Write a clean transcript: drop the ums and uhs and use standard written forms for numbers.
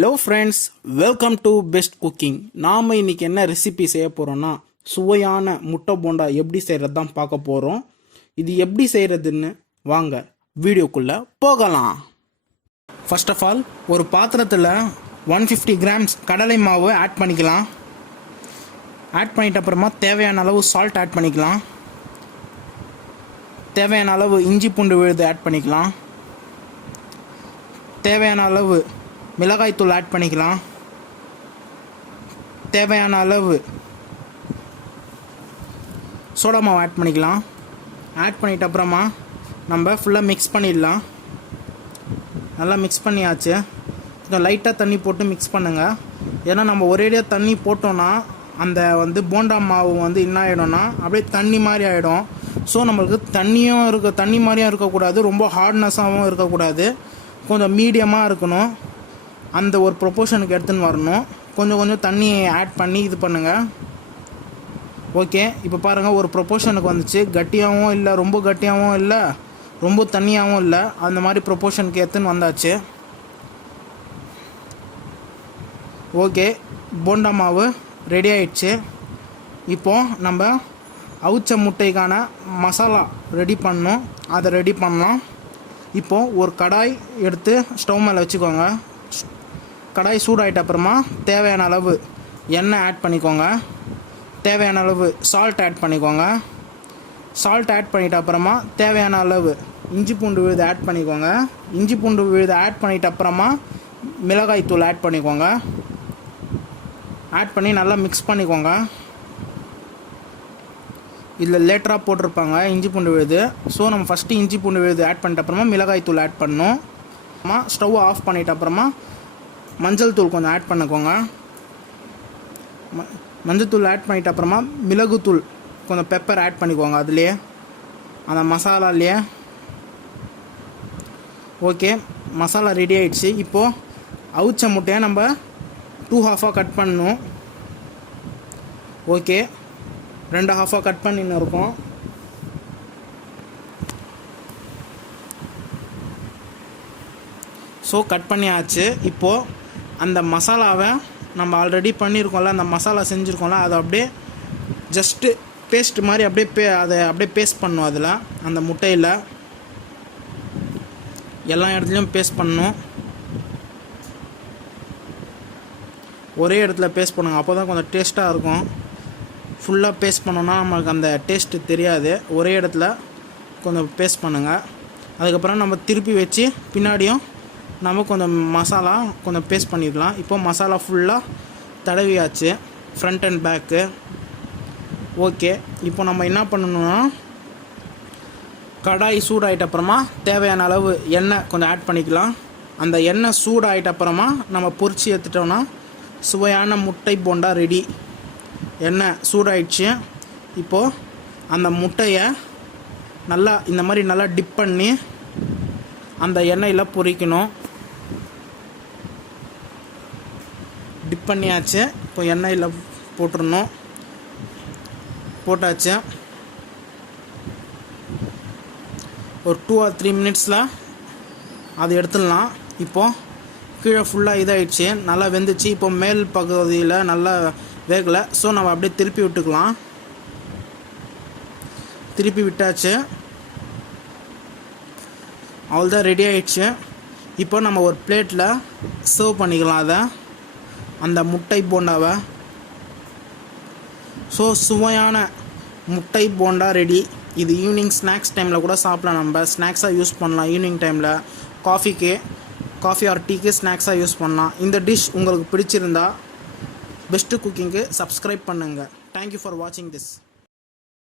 Hello friends, welcome to best cooking. நாம் இன்றைக்கி என்ன ரெசிபி செய்ய போகிறோன்னா, சுவையான முட்டை போண்டா எப்படி செய்கிறது தான் பார்க்க போகிறோம். இது எப்படி செய்கிறதுன்னு வாங்க வீடியோக்குள்ளே போகலாம். ஃபர்ஸ்ட் ஆஃப் ஆல், ஒரு பாத்திரத்தில் 150 கிராம்ஸ் கடலை மாவு ஆட் பண்ணிக்கலாம். ஆட் பண்ணிட்ட அப்புறமா தேவையான அளவு சால்ட் ஆட் பண்ணிக்கலாம். தேவையான அளவு இஞ்சி பூண்டு விழுது ஆட் பண்ணிக்கலாம். தேவையான அளவு மிளகாய்த்தூள் ஆட் பண்ணிக்கலாம். தேவையான அளவு சோடா மாவு ஆட் பண்ணிக்கலாம். ஆட் பண்ணிட்ட அப்புறமா நம்ம ஃபுல்லாக மிக்ஸ் பண்ணிடலாம். நல்லா மிக்ஸ் பண்ணியாச்சு. கொஞ்சம் லைட்டாக தண்ணி போட்டு மிக்ஸ் பண்ணுங்கள். ஏன்னா நம்ம ஒரேடியாக தண்ணி போட்டோன்னா அந்த போண்டா மாவு என்ன ஆகிடும்னா அப்படியே தண்ணி மாதிரி ஆகிடும். ஸோ நம்மளுக்கு தண்ணி மாதிரியும் இருக்கக்கூடாது, ரொம்ப ஹார்ட்னஸாகவும் இருக்கக்கூடாது, கொஞ்சம் மீடியமாக இருக்கணும். அந்த ஒரு ப்ரொப்போர்ஷனுக்கு எடுத்துன்னு வரணும். கொஞ்சம் தண்ணி ஆட் பண்ணி இது பண்ணுங்கள். ஓகே, இப்போ பாருங்கள், ஒரு ப்ரொப்போர்ஷனுக்கு வந்துச்சு. கட்டியாகவும் இல்லை, ரொம்ப கட்டியாகவும் இல்லை, ரொம்ப தண்ணியாகவும் இல்லை, அந்த மாதிரி ப்ரொப்போர்ஷனுக்கு எடுத்துன்னு வந்தாச்சு. ஓகே, போண்டா மாவு ரெடி ஆயிடுச்சு. இப்போது நம்ம அவிச்ச முட்டைக்கான மசாலா ரெடி பண்ணணும். அதை ரெடி பண்ணலாம். இப்போது ஒரு கடாய் எடுத்து ஸ்டவ் மேலே வச்சுக்கோங்க. கடாய் சூடாகிட்ட அப்புறமா தேவையான அளவு எண்ணெய் ஆட் பண்ணிக்கோங்க. தேவையான அளவு சால்ட் ஆட் பண்ணிக்கோங்க. சால்ட் ஆட் பண்ணிட்ட அப்புறமா தேவையான அளவு இஞ்சி பூண்டு விழுது ஆட் பண்ணிக்கோங்க. இஞ்சி பூண்டு விழுது ஆட் பண்ணிட்ட அப்புறமா மிளகாய் தூள் ஆட் பண்ணிக்கோங்க. ஆட் பண்ணி நல்லா மிக்ஸ் பண்ணிக்கோங்க. இதில் லேட்டராக போட்டிருப்பாங்க இஞ்சி பூண்டு விழுது. ஸோ நம்ம ஃபஸ்ட்டு இஞ்சி பூண்டு விழுது ஆட் பண்ணிட்ட அப்புறமா மிளகாய் தூள் ஆட் பண்ணணும். ஸ்டவ் ஆஃப் பண்ணிட்ட அப்புறமா மஞ்சள் தூள் கொஞ்சம் ஆட் பண்ணிக்கோங்க. மஞ்சள் தூள் ஆட் பண்ணிட்ட அப்புறமா மிளகுத்தூள் கொஞ்சம் பெப்பர் ஆட் பண்ணிக்கோங்க. அதுலேயே அந்த மசாலாலேயே. ஓகே, மசாலா ரெடி ஆகிடுச்சு. இப்போது அவிச்ச முட்டையை நம்ம 2 ஹாஃபாக கட் பண்ணணும். ஓகே, 2 ஹாஃபாக கட் பண்ணின்னு இருக்கோம். ஸோ கட் பண்ணியாச்சு. இப்போது அந்த மசாலாவை நம்ம ஆல்ரெடி பண்ணியிருக்கோம்ல, அந்த மசாலா செஞ்சுருக்கோம்ல, அதை அப்படியே ஜஸ்ட்டு பேஸ்ட் மாதிரி அதை அப்படியே பேஸ்ட் பண்ணணும். அதில் அந்த முட்டையில் எல்லா இடத்துலையும் பேஸ்ட் பண்ணணும். ஒரே இடத்துல பேஸ்ட் பண்ணுங்கள், அப்போ தான் கொஞ்சம் டேஸ்ட்டாக இருக்கும். ஃபுல்லாக பேஸ்ட் பண்ணோன்னா நம்மளுக்கு அந்த டேஸ்ட்டு தெரியாது. ஒரே இடத்துல கொஞ்சம் பேஸ்ட் பண்ணுங்கள். அதுக்கப்புறம் நம்ம திருப்பி வச்சு பின்னாடியும் நம்ம கொஞ்சம் மசாலா கொஞ்சம் பேஸ்ட் பண்ணிக்கலாம். இப்போ மசாலா ஃபுல்லாக தடவியாச்சு, ஃப்ரண்ட் அண்ட் பேக்கு. ஓகே, இப்போ நம்ம என்ன பண்ணணும்னா, கடாய் சூடாகிட்ட அப்புறமா தேவையான அளவு எண்ணெய் கொஞ்சம் ஆட் பண்ணிக்கலாம். அந்த எண்ணெய் சூடாகிட்ட அப்புறமா நம்ம பொரிச்சு எடுத்துட்டோம்னா சுவையான முட்டை போண்டா ரெடி. எண்ணெய் சூடாயிடுச்சு. இப்போது அந்த முட்டையை நல்லா இந்த மாதிரி நல்லா டிப் பண்ணி அந்த எண்ணெயில் பொரிக்கணும். டிப் பண்ணியாச்சு. இப்போ எண்ணெயில் போட்டுடணும். போட்டாச்சு. ஒரு 2 or 3 மினிட்ஸில் அது எடுத்துடலாம். இப்போது கீழே ஃபுல்லாக இதாகிடுச்சு, நல்லா வெந்துச்சு. இப்போ மேல் பகுதியில் நல்லா வேகலை. ஸோ நம்ம அப்படியே திருப்பி விட்டுக்கலாம். திருப்பி விட்டாச்சு. அவ்வளோதான், ரெடி ஆகிடுச்சு. இப்போ நம்ம ஒரு பிளேட்டில் சர்வ் பண்ணிக்கலாம் அதை, அந்த முட்டை போண்டாவை. ஸோ சுவையான முட்டை போண்டா ரெடி. இது ஈவினிங் ஸ்நாக்ஸ் டைமில் கூட சாப்பிடலாம். நம்ம ஸ்நாக்ஸாக யூஸ் பண்ணலாம். ஈவினிங் டைமில் காஃபி ஆர் டீக்கு ஸ்நாக்ஸாக யூஸ் பண்ணலாம். இந்த டிஷ் உங்களுக்கு பிடிச்சிருந்தா பெஸ்ட்டு குக்கிங்க்கு சப்ஸ்கிரைப் பண்ணுங்கள். தேங்க்யூ ஃபார் வாட்சிங் திஸ்.